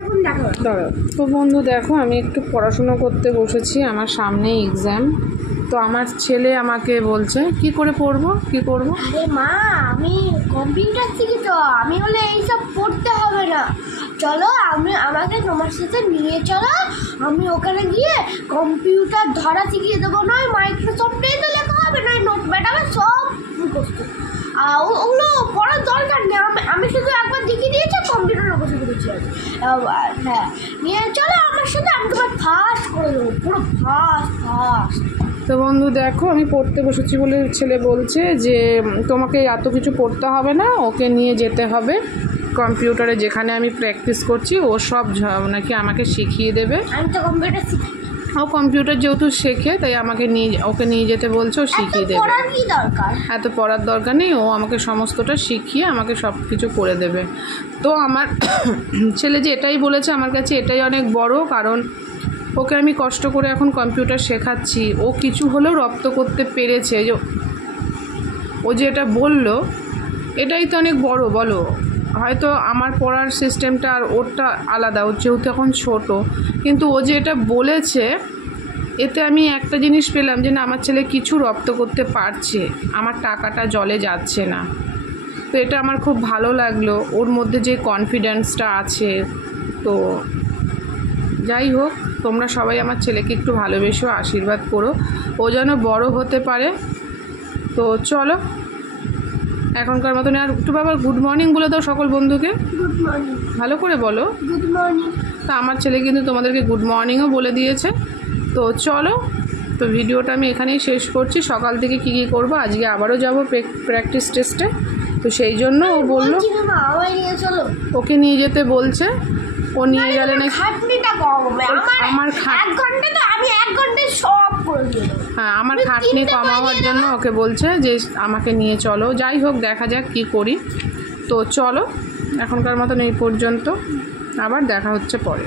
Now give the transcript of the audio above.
দাঁড়াও তো বন্ধু, দেখো আমি একটু পড়াশুনো করতে বসেছি, আমার সামনে এক্সাম। তো আমার ছেলে আমাকে বলছে কি করে পড়বো, কি করব। আরে মা, আমি কম্পিউটার শিখি তো, আমি বলে এইসব পড়তে হবে না। চলো আমাকে তোমার সাথে নিয়ে চলো, আমি ওখানে গিয়ে কম্পিউটার ধরা শিখিয়ে দেবো। নয় মাইক্রোসফটে তো লেখা হবে, নয় নোটপ্যাড হবে, সব মুখস্থ। আর ওগুলো পড়ার দরকার নেই, আমি শুধু একবার দেখিয়ে দিয়েছি, কম্পিউটারে বসে পড়েছি। হ্যাঁ, নিয়ে চলো আমার সাথে, আমি তোমার ফাস্ট করে দেবো, পুরো ফাস্ট। তো বন্ধু দেখো, আমি পড়তে বসেছি বলে ছেলে বলছে যে তোমাকে এত কিছু পড়তে হবে না, ওকে নিয়ে যেতে হবে কম্পিউটারে, যেখানে আমি প্র্যাকটিস করছি ও সব নাকি আমাকে শিখিয়ে দেবে। আমি তো কম্পিউটার শিখি। ও কম্পিউটার যেহেতু শেখে, তাই ওকে নিয়ে যেতে বলছে, ও শিখিয়ে দেবে। এত পড়ার দরকার নেই, ও আমাকে সমস্তটা শিখিয়ে আমাকে সব কিছু করে দেবে। তো আমার ছেলে যে এটাই বলেছে, আমার কাছে এটাই অনেক বড়, কারণ ওকে আমি কষ্ট করে এখন কম্পিউটার শেখাচ্ছি, ও কিছু হলেও রপ্ত করতে পেরেছে। যে ও যে এটা বললো, এটাই তো অনেক বড়, বলো। হয়তো আমার পড়ার সিস্টেমটা আর ওরটা আলাদা, ও যেহেতু এখন ছোটো, কিন্তু ও যে এটা বলেছে, এতে আমি একটা জিনিস পেলাম যে না, আমার ছেলে কিছু রপ্ত করতে পারছে, আমার টাকাটা জলে যাচ্ছে না। তো এটা আমার খুব ভালো লাগলো, ওর মধ্যে যে কনফিডেন্সটা আছে। তো যাই হোক, তোমরা সবাই আমার ছেলেকে একটু ভালোবেসো, আশীর্বাদ করো, ও যেন বড় হতে পারে। তো চলো, এখনকার মতন আর একটু বাবা গুড মর্নিং বলে দাও সকল বন্ধুকে। Good morning. ভালো করে বলো। Good morning. তো আমার ছেলে কিন্তু তোমাদেরকে গুড মর্নিংও বলে দিয়েছে। তো চলো, তো ভিডিওটা আমি এখানেই শেষ করছি। সকাল থেকে কী কী করবো, আজকে আবারও যাবো প্র্যাকটিস টেস্টে, তো সেই জন্য ও বললো ওকে নিয়ে যেতে বলছে। ও নিয়ে গেলে না, আমার হ্যাঁ, আমার খাটনি কমাবার জন্য ওকে বলছে যে আমাকে নিয়ে চলো। যাই হোক, দেখা যাক কি করি। তো চলো, এখনকার মতন এই পর্যন্ত, আবার দেখা হচ্ছে পরে।